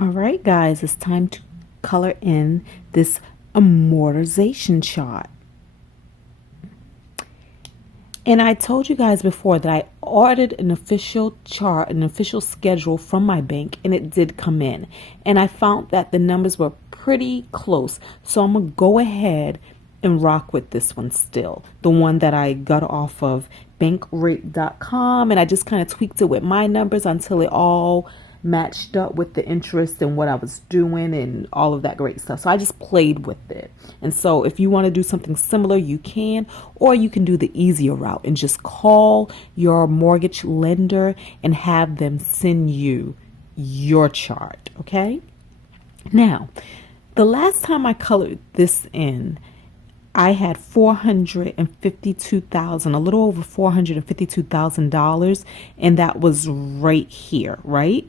All right, guys, it's time to color in this amortization chart. And I told you guys before that I ordered an official chart, an official schedule from my bank, and it did come in. And I found that the numbers were pretty close. So I'm going to go ahead and rock with this one still. The one that I got off of bankrate.com, and I just kind of tweaked it with my numbers until it all matched up with the interest and what I was doing and all of that great stuff. So I just played with it. And so if you want to do something similar, you can, or you can do the easier route and just call your mortgage lender and have them send you your chart. Okay. Now, the last time I colored this in, I had $452,000, a little over $452,000, and that was right here, right?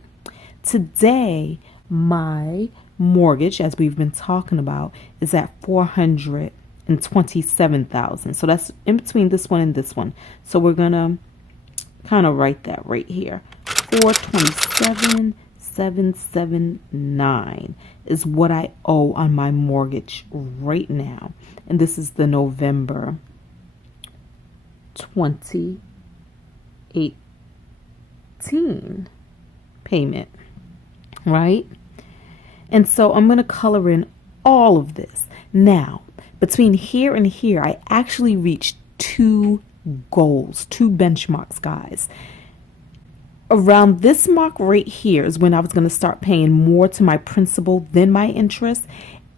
Today, my mortgage, as we've been talking about, is at $427,000. So that's in between this one and this one. So we're gonna kind of write that right here. 427,779 is what I owe on my mortgage right now. And this is the November 2018 payment, right? And so I'm going to color in all of this. Now, between here and here, I actually reached two goals, two benchmarks, guys. Around this mark right here is when I was going to start paying more to my principal than my interest.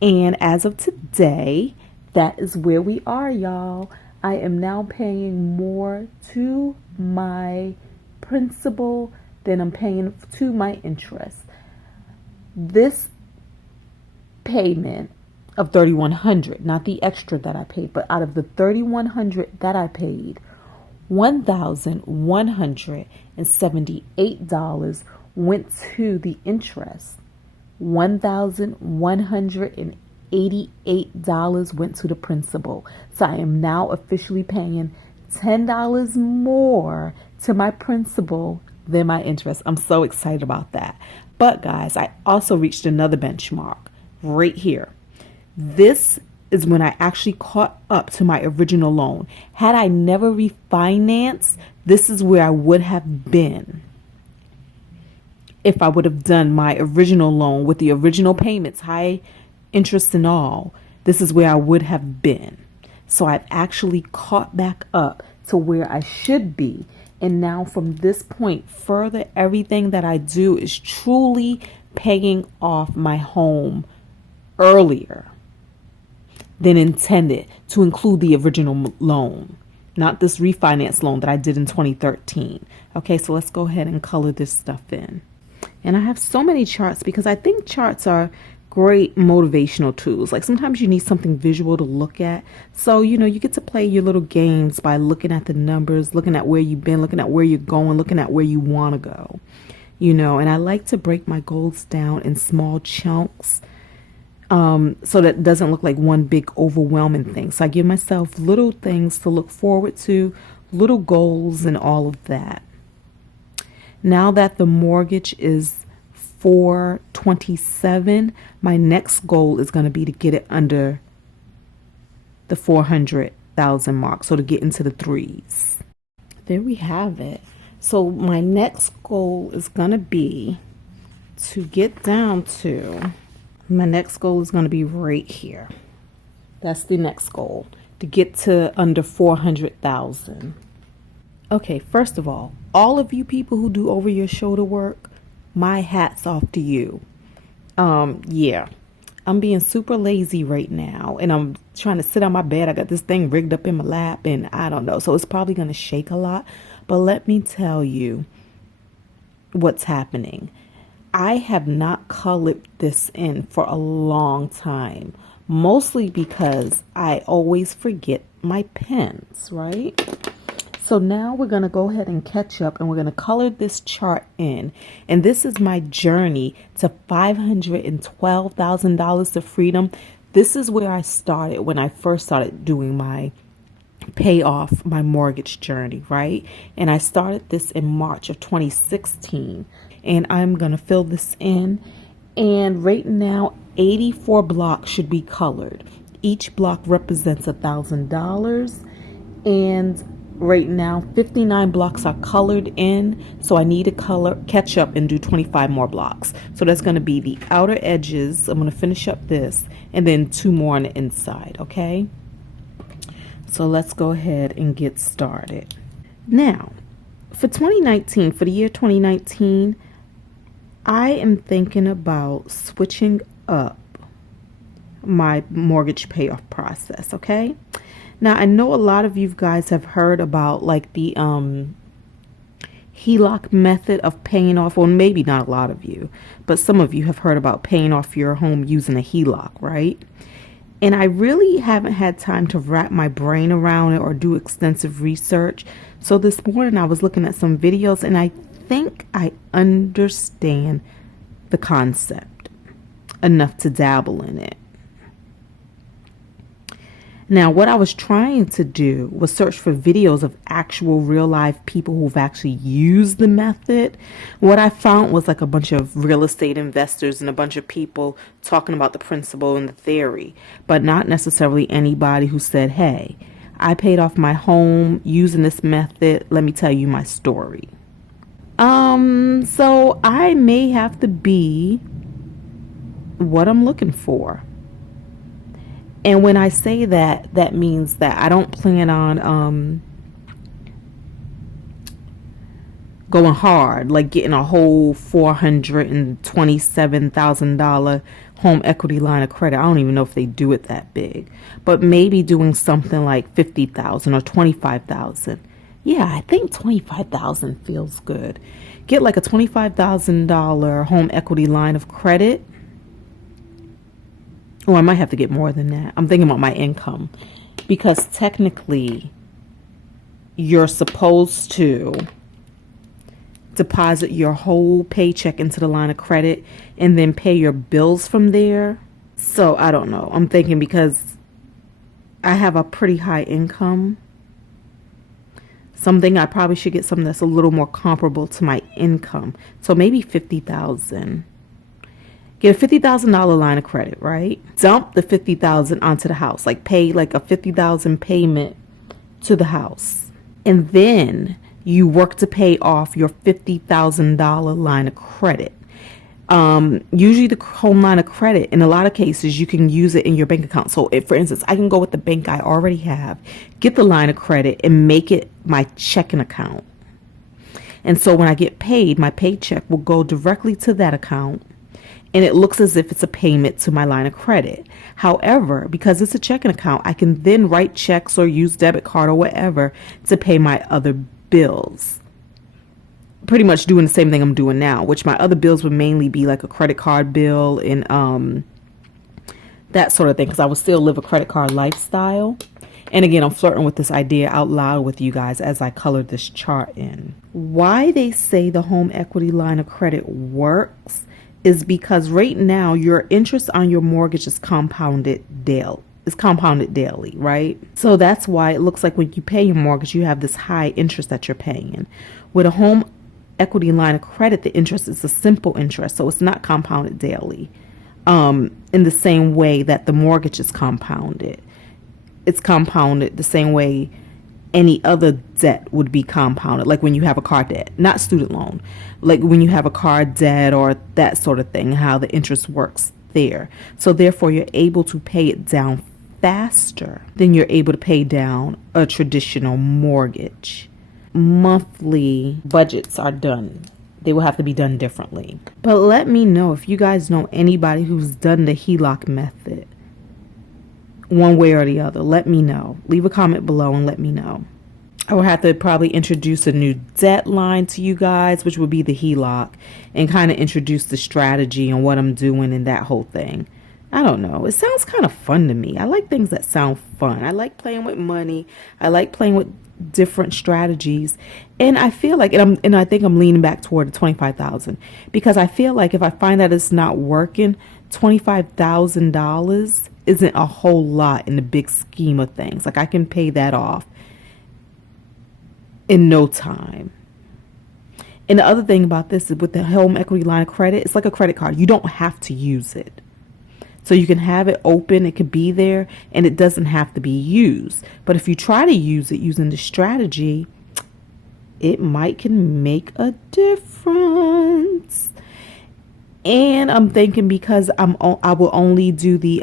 And as of today, that is where we are, y'all. I am now paying more to my principal than I'm paying to my interest. This payment of $3,100, not the extra that I paid, but out of the $3,100 that I paid, $1,178 went to the interest. $1,188 went to the principal. So I am now officially paying $10 more to my principal than my interest. I'm so excited about that. But guys, I also reached another benchmark right here. This is when I actually caught up to my original loan. Had I never refinanced, this is where I would have been if I would have done my original loan with the original payments, high interest and all. This is where I would have been. So I've actually caught back up to where I should be. And now from this point further, everything that I do is truly paying off my home earlier than intended, to include the original loan, not this refinance loan that I did in 2013. Okay, so let's go ahead and color this stuff in. And I have so many charts because I think charts are great motivational tools. Like sometimes you need something visual to look at. So, you get to play your little games by looking at the numbers, looking at where you've been, looking at where you're going, looking at where you want to go. And I like to break my goals down in small chunks. So that it doesn't look like one big overwhelming thing. So I give myself little things to look forward to, little goals and all of that. Now that the mortgage is $427,000, my next goal is going to be to get it under the $400,000 mark. So to get into the threes. There we have it. So my next goal is going to be to get down to... My next goal is going to be right here. That's the next goal, to get to under 400,000. Okay, first of all of you people who do over your shoulder work, my hat's off to you. Yeah, I'm being super lazy right now, and I'm trying to sit on my bed. I got this thing rigged up in my lap, and I don't know, so it's probably going to shake a lot. But let me tell you what's happening. I have not colored this in for a long time, mostly because I always forget my pens, right? So now we're going to go ahead and catch up, and we're going to color this chart in. And this is my journey to $512,000 to freedom. This is where I started when I first started doing my pay off my mortgage journey, right? And I started this in March of 2016. And I'm going to fill this in And right now, 84 blocks should be colored. Each block represents $1,000. And right now, 59 blocks are colored in. So I need to catch up and do 25 more blocks. So that's going to be the outer edges. I'm going to finish up this and then 2 more on the inside. Okay. So let's go ahead and get started. Now, for the year 2019, I am thinking about switching up my mortgage payoff process, okay? Now, I know a lot of you guys have heard about like the HELOC method of paying off, well, maybe not a lot of you, but some of you have heard about paying off your home using a HELOC, right? And I really haven't had time to wrap my brain around it or do extensive research. So this morning I was looking at some videos and I think I understand the concept enough to dabble in it. Now, what I was trying to do was search for videos of actual real life people who've actually used the method. What I found was like a bunch of real estate investors and a bunch of people talking about the principle and the theory, but not necessarily anybody who said, hey, I paid off my home using this method. Let me tell you my story. So I may have to be what I'm looking for. And when I say that, that means that I don't plan on going hard, like getting a whole $427,000 home equity line of credit. I don't even know if they do it that big, but maybe doing something like $50,000 or $25,000. Yeah, I think $25,000 feels good. Get like a $25,000 home equity line of credit. Oh, I might have to get more than that. I'm thinking about my income, because technically you're supposed to deposit your whole paycheck into the line of credit and then pay your bills from there. So I don't know. I'm thinking because I have a pretty high income, I probably should get something that's a little more comparable to my income. So maybe $50,000. Get a $50,000 line of credit, right? Dump the $50,000 onto the house, like pay like a $50,000 payment to the house. And then you work to pay off your $50,000 line of credit. Usually the home line of credit, in a lot of cases, you can use it in your bank account. So if, for instance, I can go with the bank I already have, get the line of credit and make it my checking account. And so when I get paid, my paycheck will go directly to that account. And it looks as if it's a payment to my line of credit. However, because it's a checking account, I can then write checks or use debit card or whatever to pay my other bills. Pretty much doing the same thing I'm doing now, which my other bills would mainly be like a credit card bill and that sort of thing, because I would still live a credit card lifestyle. And again, I'm flirting with this idea out loud with you guys as I colored this chart in. Why they say the home equity line of credit works is because right now your interest on your mortgage is compounded daily, right? So that's why it looks like when you pay your mortgage, you have this high interest that you're paying. With a home equity line of credit, the interest is a simple interest, so it's not compounded daily in the same way that the mortgage is compounded. It's compounded the same way any other debt would be compounded, like when you have a car debt, not student loan, like when you have a car debt or that sort of thing, how the interest works there. So therefore you're able to pay it down faster than you're able to pay down a traditional mortgage. Monthly budgets are done. They will have to be done differently. But let me know if you guys know anybody who's done the HELOC method one way or the other. Let me know. Leave a comment below and let me know. I will have to probably introduce a new debt line to you guys, which would be the HELOC, and kind of introduce the strategy and what I'm doing and that whole thing. I don't know. It sounds kind of fun to me. I like things that sound fun. I like playing with money. I like playing with different strategies. And I feel like, and I think I'm leaning back toward the 25,000, because I feel like if I find that it's not working, $25,000 isn't a whole lot in the big scheme of things. Like I can pay that off in no time. And the other thing about this is with the home equity line of credit, it's like a credit card. You don't have to use it. So you can have it open, it could be there, and it doesn't have to be used. But if you try to use it using the strategy, it might can make a difference. And I'm thinking because I will only do the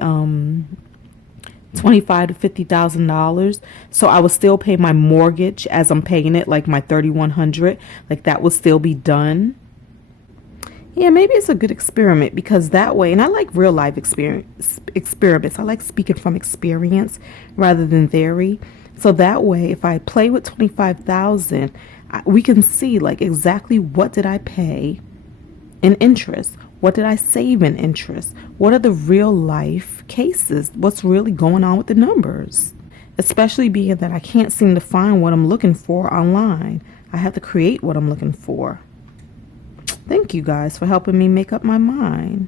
$25,000 to $50,000, so I will still pay my mortgage as I'm paying it, like my $3,100, like that will still be done. Yeah, maybe it's a good experiment because that way, and I like real life experiments. I like speaking from experience rather than theory. So that way, if I play with 25,000, we can see like exactly what did I pay in interest? What did I save in interest? What are the real life cases? What's really going on with the numbers? Especially being that I can't seem to find what I'm looking for online. I have to create what I'm looking for. Thank you guys for helping me make up my mind.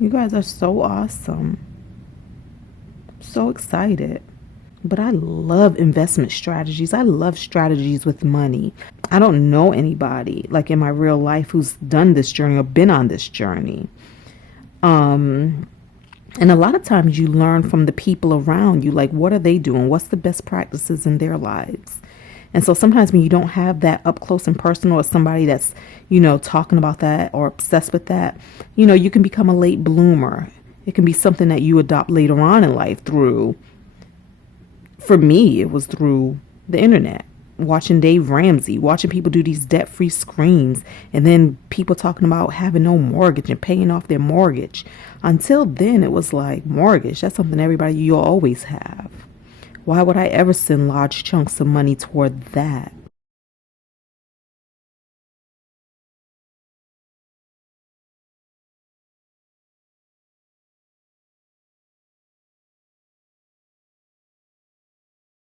You guys are so awesome. So excited. But I love investment strategies. I love strategies with money. I don't know anybody like in my real life who's done this journey or been on this journey. And a lot of times you learn from the people around you, like what are they doing? What's the best practices in their lives? And so sometimes when you don't have that up close and personal or somebody that's, talking about that or obsessed with that, you can become a late bloomer. It can be something that you adopt later on in life through. For me, it was through the internet, watching Dave Ramsey, watching people do these debt-free screens, and then people talking about having no mortgage and paying off their mortgage. Until then, it was like mortgage. That's something everybody you'll always have. Why would I ever send large chunks of money toward that?